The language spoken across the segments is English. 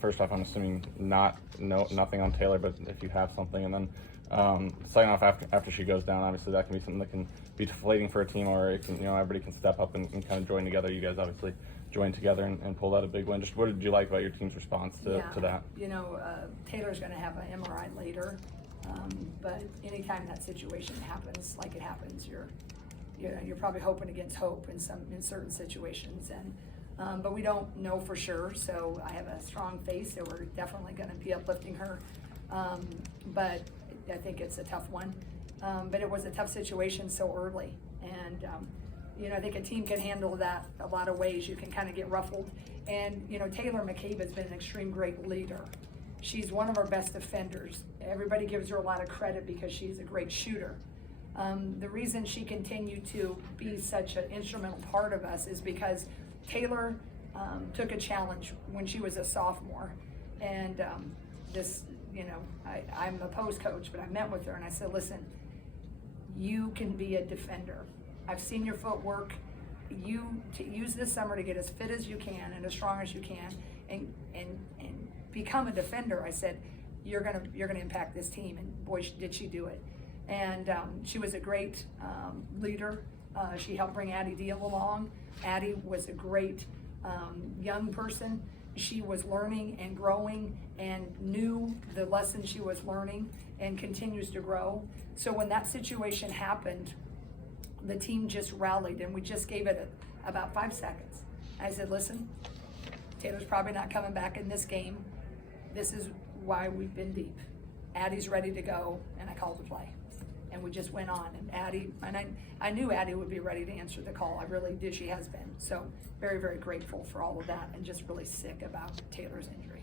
First off, I'm assuming nothing on Taylor, but if you have something, and then second off, after she goes down, obviously that can be something that can be deflating for a team, or it can, everybody can step up and kind of join together. You guys obviously joined together and pulled out a big win. Just what did you like about your team's response to that? Taylor's going to have an MRI later, but anytime that situation happens, like it happens, you're probably hoping against hope in certain situations, and but we don't know for sure. So I have a strong faith that we're definitely going to be uplifting her, but I think it's a tough one. But it was a tough situation so early, and I think a team can handle that a lot of ways. You can kind of get ruffled, and Taylor McCabe has been an extreme great leader. She's one of our best defenders. Everybody gives her a lot of credit because she's a great shooter. The reason she continued to be such an instrumental part of us is because Taylor took a challenge when she was a sophomore, and I'm a post coach, but I met with her and I said, listen, you can be a defender. I've seen your footwork. You use this summer to get as fit as you can and as strong as you can, and become a defender. I said, you're gonna impact this team, and boy, did she do it. And she was a great leader. She helped bring Addie Deal along. Addie was a great young person. She was learning and growing and knew the lesson she was learning and continues to grow. So when that situation happened, the team just rallied, and we just gave it about 5 seconds. I said, listen, Taylor's probably not coming back in this game. This is why we've been deep. Addie's ready to go, and I called the play. And we just went on, and Addie, and I knew Addie would be ready to answer the call. I really did. She has been. So very, very grateful for all of that, and just really sick about Taylor's injury.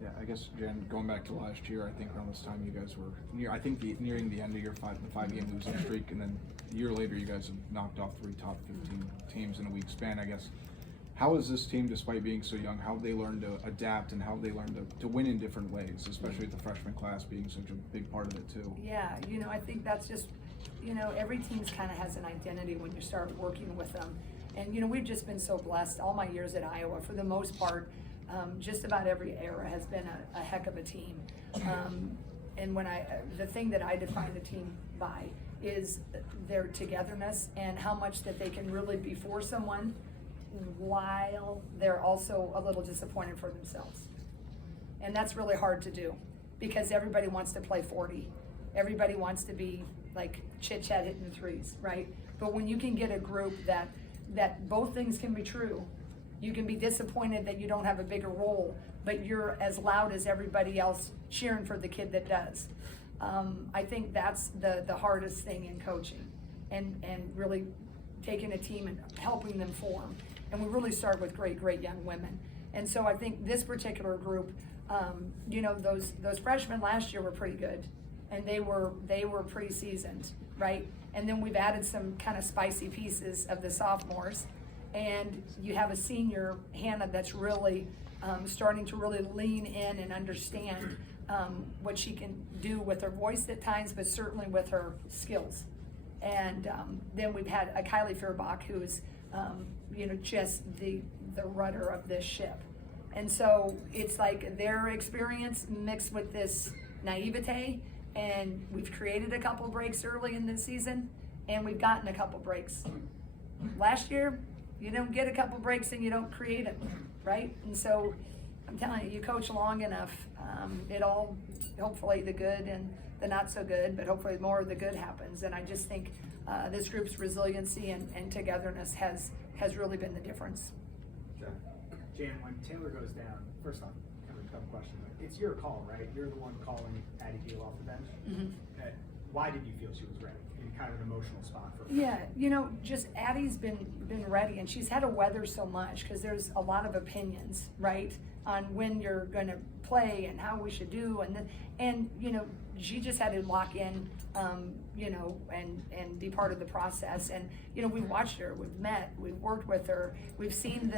Yeah, I guess, Jen, going back to last year, I think around this time you guys were nearing the end of your five-game losing streak, and then a year later you guys have knocked off 3 top 15 teams in a week span, I guess. How has this team, despite being so young, how have they learned to adapt, and how have they learned to win in different ways, especially with the freshman class being such a big part of it too? Yeah, I think that's just, every team kind of has an identity when you start working with them. And, we've just been so blessed all my years at Iowa. For the most part, just about every era has been a heck of a team. And the thing that I define a team by is their togetherness and how much that they can really be for someone while they're also a little disappointed for themselves. And that's really hard to do because everybody wants to play 40. Everybody wants to be like chit-chat hitting threes, right? But when you can get a group that both things can be true, you can be disappointed that you don't have a bigger role, but you're as loud as everybody else cheering for the kid that does. I think that's the hardest thing in coaching, and really taking a team and helping them form. And we really start with great young women. And so I think this particular group, those freshmen last year were pretty good, and they were pretty seasoned, right? And then we've added some kind of spicy pieces of the sophomores, and you have a senior, Hannah, that's really starting to really lean in and understand what she can do with her voice at times, but certainly with her skills. And then we've had a Kylie Feuerbach, who's just the rudder of this ship. And so it's like their experience mixed with this naivete, and we've created a couple breaks early in this season, and we've gotten a couple breaks. Last year, you don't get a couple breaks and you don't create them, right? And so I'm telling you, you coach long enough, it all, hopefully the good and the not so good, but hopefully more of the good happens. And I just think this group's resiliency and togetherness has really been the difference. Jan, when Taylor goes down, first off, kind of a dumb question, but it's your call, right? You're the one calling Addie Deal off the bench. Mm-hmm. Why did you feel she was ready in kind of an emotional spot for her? Yeah, just Addie's been ready, and she's had to weather so much because there's a lot of opinions, right, on when you're going to play and how we should do, and she just had to lock in, and be part of the process. And we've watched her, we've met, we've worked with her, we've seen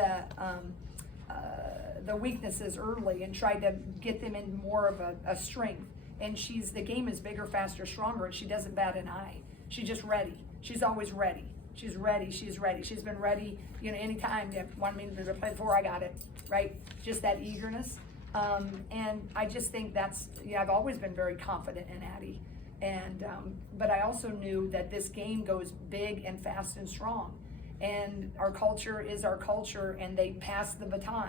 the weaknesses early and tried to get them in more of a strength. And the game is bigger, faster, stronger, and she doesn't bat an eye. She's just ready. She's always ready. She's ready. She's ready. She's been ready, you know, anytime they wanted me to play before I got it, right? Just that eagerness. And I just think that's, yeah, I've always been very confident in Addie. And, but I also knew that this game goes big and fast and strong. And our culture is our culture, and they pass the baton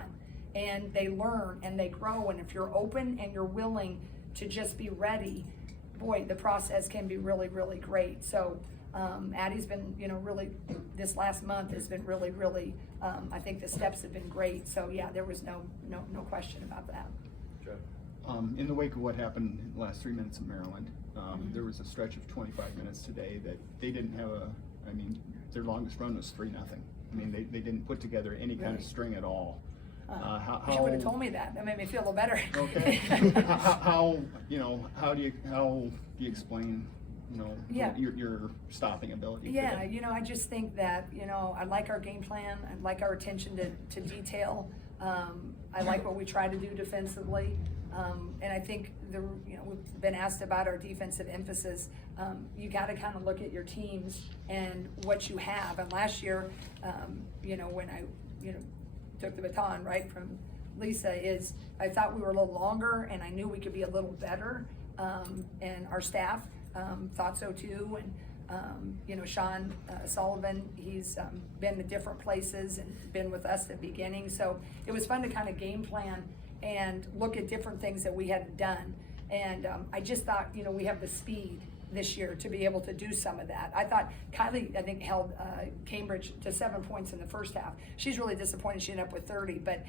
and they learn and they grow. And if you're open and you're willing to just be ready, boy, the process can be really, really great. So, Addie's been, you know, really, this last month has been really, really, I think the steps have been great. So yeah, there was no question about that. In the wake of what happened in the last 3 minutes in Maryland, there was a stretch of 25 minutes today that they didn't have I mean, their longest run was 3-0. I mean, they didn't put together any kind of string at all. She would have told me that. That made me feel a little better. Okay. how do you explain, you know, Yeah. your stopping ability? Yeah, today? you know, I just think that, you know, I like our game plan. I like our attention to detail. I like what we try to do defensively. And I think you know, we've been asked about our defensive emphasis. You got to kind of look at your teams and what you have. And last year, you know, when I, you know, took the baton right from Lisa, I thought we were a little longer, and I knew we could be a little better. And our staff thought so too. And you know, Sean Sullivan, he's been to different places and been with us at the beginning. So it was fun to kind of game plan and look at different things that we hadn't done. And I just thought, you know, we have the speed this year to be able to do some of that. I thought Kylie, I think, held Cambridge to 7 points in the first half. She's really disappointed she ended up with 30, but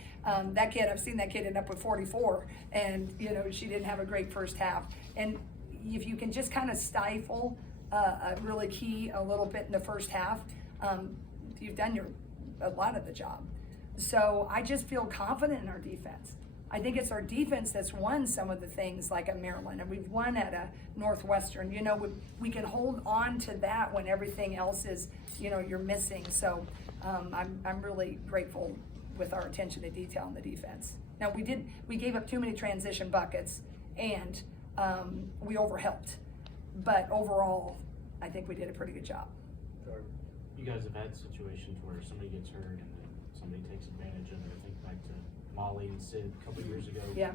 that kid, I've seen that kid end up with 44, and you know, she didn't have a great first half. And if you can just kind of stifle a really key a little bit in the first half, you've done a lot of the job. So I just feel confident in our defense. I think it's our defense that's won some of the things like at Maryland, and we've won at a Northwestern. You know, we can hold on to that when everything else is, you know, you're missing. So I'm really grateful with our attention to detail on the defense. Now we gave up too many transition buckets, and we overhelped. But overall, I think we did a pretty good job. You guys have had situations where somebody gets hurt and then somebody takes advantage of it. I think back to Molly and Sid a couple years ago. Yeah.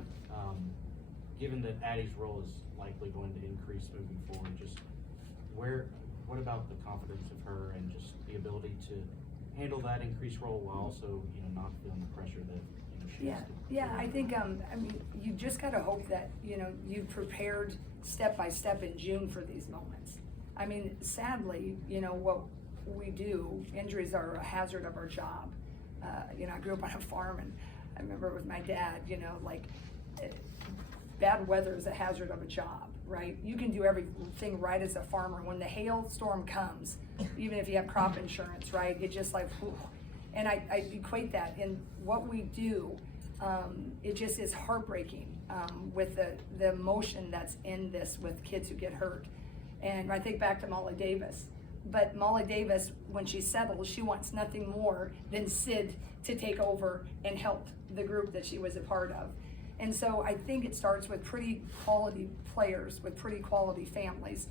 Given that Addie's role is likely going to increase moving forward, just what about the confidence of her and just the ability to handle that increased role while also, you know, not feeling the pressure that, you know, she has to. Yeah, I think, I mean, you just gotta hope that, you know, you've prepared step by step in June for these moments. I mean, sadly, you know, what we do, injuries are a hazard of our job. You know, I grew up on a farm, and I remember with my dad, you know, like, bad weather is a hazard of a job, right? You can do everything right as a farmer. When the hailstorm comes, even if you have crop insurance, right, it just like, whew. And I equate that in what we do. It just is heartbreaking with the emotion that's in this with kids who get hurt. And I think back to Molly Davis. But Molly Davis, when she settles, she wants nothing more than Sid to take over and help the group that she was a part of. And so I think it starts with pretty quality players, with pretty quality families.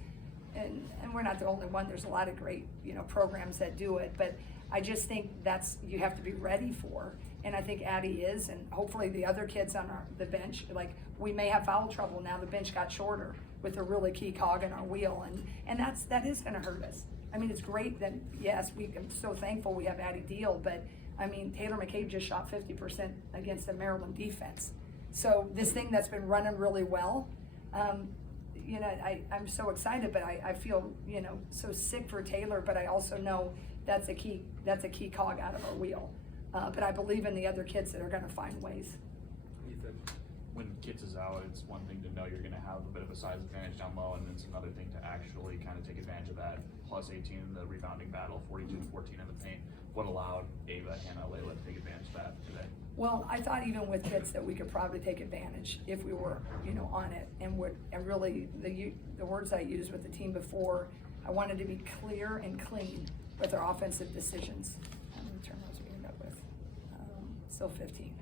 And we're not the only one. There's a lot of great, you know, programs that do it. But I just think that's, you have to be ready for. And I think Addie is, and hopefully the other kids on the bench, like, we may have foul trouble now. The bench got shorter with a really key cog in our wheel. And that is gonna hurt us. I mean, it's great that, yes, I'm so thankful we have Addie Deal, but I mean, Taylor McCabe just shot 50% against the Maryland defense. So this thing that's been running really well, you know, I'm so excited, but I feel, you know, so sick for Taylor, but I also know that's a key cog out of our wheel. But I believe in the other kids that are gonna find ways. Ethan, when Kitts is out, it's one thing to know you're gonna have a bit of a size advantage down low, and it's another thing to actually kind of take advantage of that. Plus 18 in the rebounding battle, 42-14 in the paint. What allowed Ava, Hannah, Layla to take advantage of that today? Well, I thought even with Kitts that we could probably take advantage if we were, you know, on it. And really, the words I used with the team before, I wanted to be clear and clean with our offensive decisions. How many turnovers we ended up with? Still 15.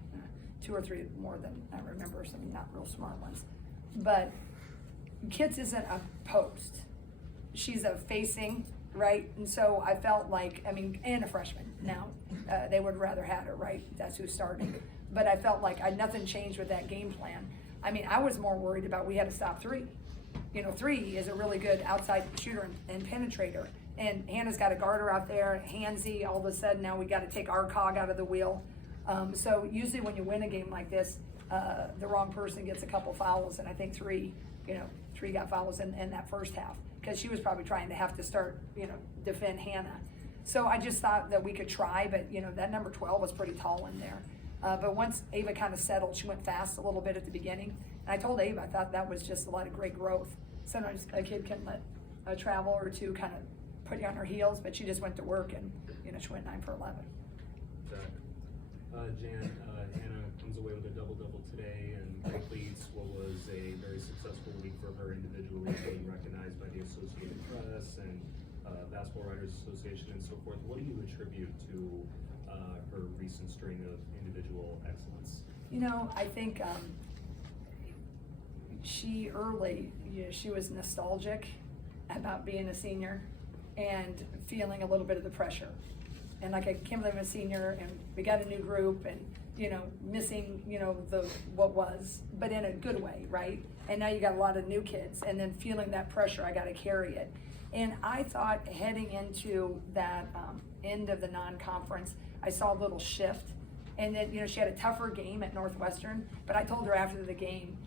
2 or 3 more than I remember, some not real smart ones. But Kitts isn't a post. She's a facing right? And so I felt like, I mean, and a freshman now, they would rather had her, right? That's who's starting. But I felt like nothing changed with that game plan. I mean, I was more worried about we had to stop three. You know, three is a really good outside shooter and penetrator. And Hannah's got a guarder out there, handsy, all of a sudden now we got to take our cog out of the wheel. So usually when you win a game like this, the wrong person gets a couple fouls, and I think three got fouls in that first half, because she was probably trying to have to start, defend Hannah. So I just thought that we could try, but that number 12 was pretty tall in there. But once Ava kind of settled, she went fast a little bit at the beginning. And I told Ava, I thought that was just a lot of great growth. Sometimes a kid can let a travel or two kind of put you on her heels, but she just went to work and, she went 9 for 11. Jan, Hannah comes away with a double-double today and completes what was a very successful week for her individually, being recognized by the Associated Press and Basketball Writers Association and so forth. What do you attribute to her recent string of individual excellence? I think she was nostalgic about being a senior and feeling a little bit of the pressure. And like Kimberly was a senior, and we got a new group, and missing what was, but in a good way, right? And now you got a lot of new kids, and then feeling that pressure, I got to carry it. And I thought heading into that end of the non-conference, I saw a little shift, and then she had a tougher game at Northwestern. But I told her after the game,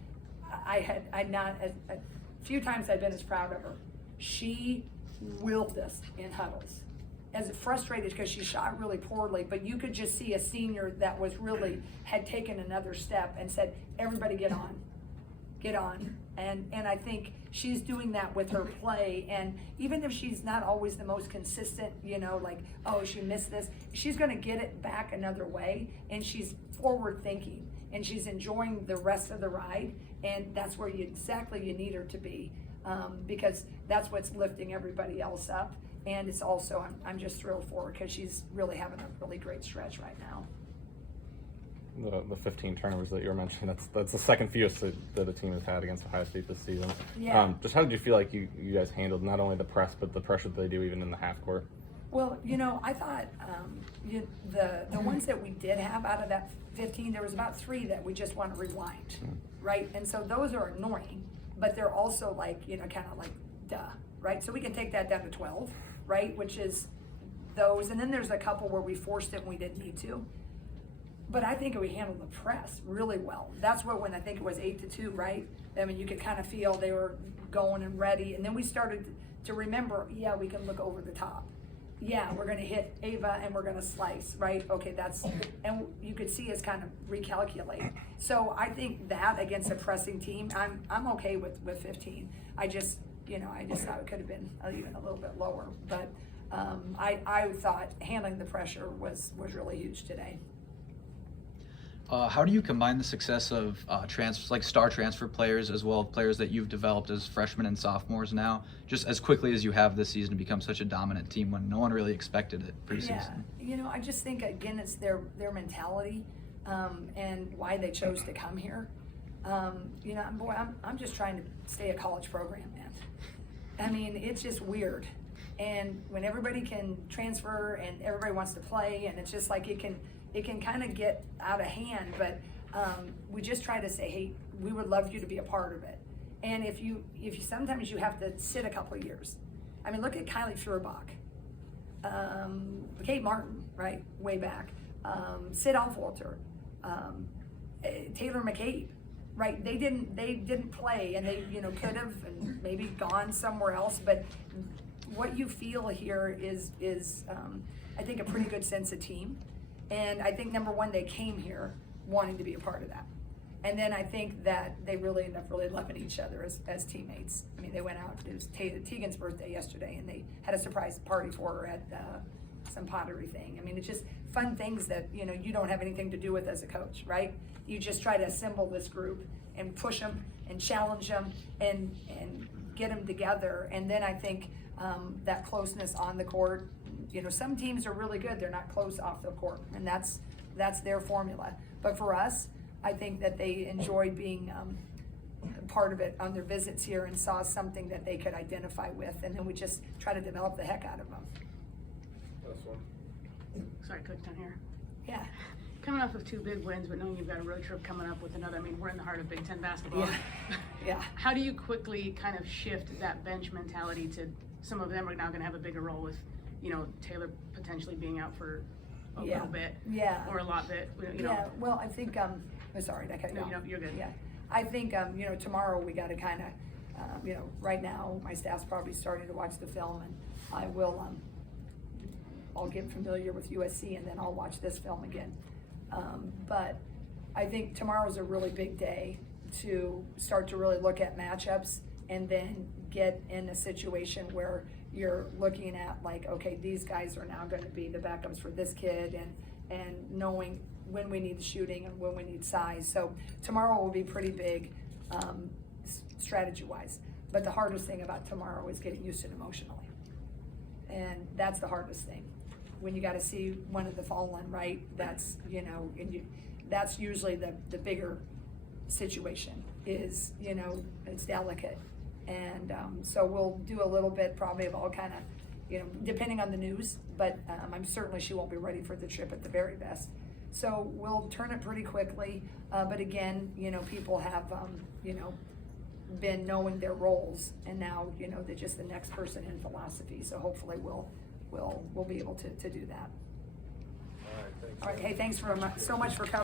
I'd not a few times I'd been as proud of her. She willed us in huddles. As frustrated because she shot really poorly, but you could just see a senior that was really had taken another step and said, everybody get on. And I think she's doing that with her play. And even if she's not always the most consistent, like, oh, she missed this, she's gonna get it back another way. And she's forward thinking and she's enjoying the rest of the ride. And that's where you need her to be, because that's what's lifting everybody else up. And it's also, I'm just thrilled for her because she's really having a really great stretch right now. The 15 turnovers that you were mentioning, that's the second fewest that a team has had against Ohio State this season. Yeah. Just how did you feel like you guys handled not only the press, but the pressure that they do even in the half court? Well, I thought the ones that we did have out of that 15, there was about 3 that we just want to rewind, right? And so those are annoying, but they're also like, kind of like, duh, right? So we can take that down to 12, right? Which is those, and then there's a couple where we forced it and we didn't need to. But I think we handled the press really well. That's when I think it was 8-2, right? I mean, you could kind of feel they were going and ready. And then we started to remember, yeah, we can look over the top. Yeah, we're going to hit Ava and we're going to slice, right? Okay, and you could see us kind of recalculate. So I think that against a pressing team, I'm okay with 15. I just thought it could have been even a little bit lower. But I thought handling the pressure was really huge today. How do you combine the success of star transfer players as well as players that you've developed as freshmen and sophomores now, just as quickly as you have this season, to become such a dominant team when no one really expected it preseason? Yeah, I just think again it's their mentality and why they chose to come here. I'm just trying to stay a college program, man. I mean, it's just weird, and when everybody can transfer and everybody wants to play, and it's just like it can kind of get out of hand, but we just try to say, hey, we would love you to be a part of it. And if you sometimes you have to sit a couple of years. I mean, look at Kylie Feuerbach, Kate Martin, right, way back, Sid Alfalter, Taylor McCabe, right? They didn't play, and they could have and maybe gone somewhere else. But what you feel here is I think a pretty good sense of team. And I think number one, they came here wanting to be a part of that. And then I think that they really end up really loving each other as teammates. I mean, they went out, it was Tegan's birthday yesterday, and they had a surprise party for her at some pottery thing. I mean, it's just fun things that, you don't have anything to do with as a coach, right? You just try to assemble this group and push them and challenge them and get them together. And then I think that closeness on the court, some teams are really good. They're not close off the court, and that's their formula. But for us, I think that they enjoyed being part of it on their visits here and saw something that they could identify with, and then we just try to develop the heck out of them. Sorry, Coach, down here. Yeah. Coming off of 2 big wins, but knowing you've got a road trip coming up with another, I mean, we're in the heart of Big Ten basketball. Yeah. Yeah. How do you quickly kind of shift that bench mentality to some of them are now going to have a bigger role with, you know, Taylor potentially being out for a Yeah. little bit, Yeah. or a lot bit, you know? Yeah, well, I think, I'm sorry, I cut you No, off. no, you're good. Yeah, I think, you know, tomorrow we gotta kinda, you know, right now, my staff's probably starting to watch the film, and I will, I'll get familiar with USC, and then I'll watch this film again. But I think tomorrow's a really big day to start to really look at matchups, and then get in a situation where you're looking at like, okay, these guys are now gonna be the backups for this kid, and knowing when we need shooting and when we need size. So tomorrow will be pretty big, strategy-wise. But the hardest thing about tomorrow is getting used to it emotionally. And that's the hardest thing. When you gotta see one of the fallen, right, that's, you know, that's usually the bigger situation is, you know, it's delicate. And so we'll do a little bit probably of all kind of, you know, depending on the news, but I'm certainly she won't be ready for the trip at the very best. So we'll turn it pretty quickly, but again, you know, people have, you know, been knowing their roles, and now, you know, they're just the next person in philosophy. So hopefully we'll be able to do that. All right, hey, thanks so much for coming.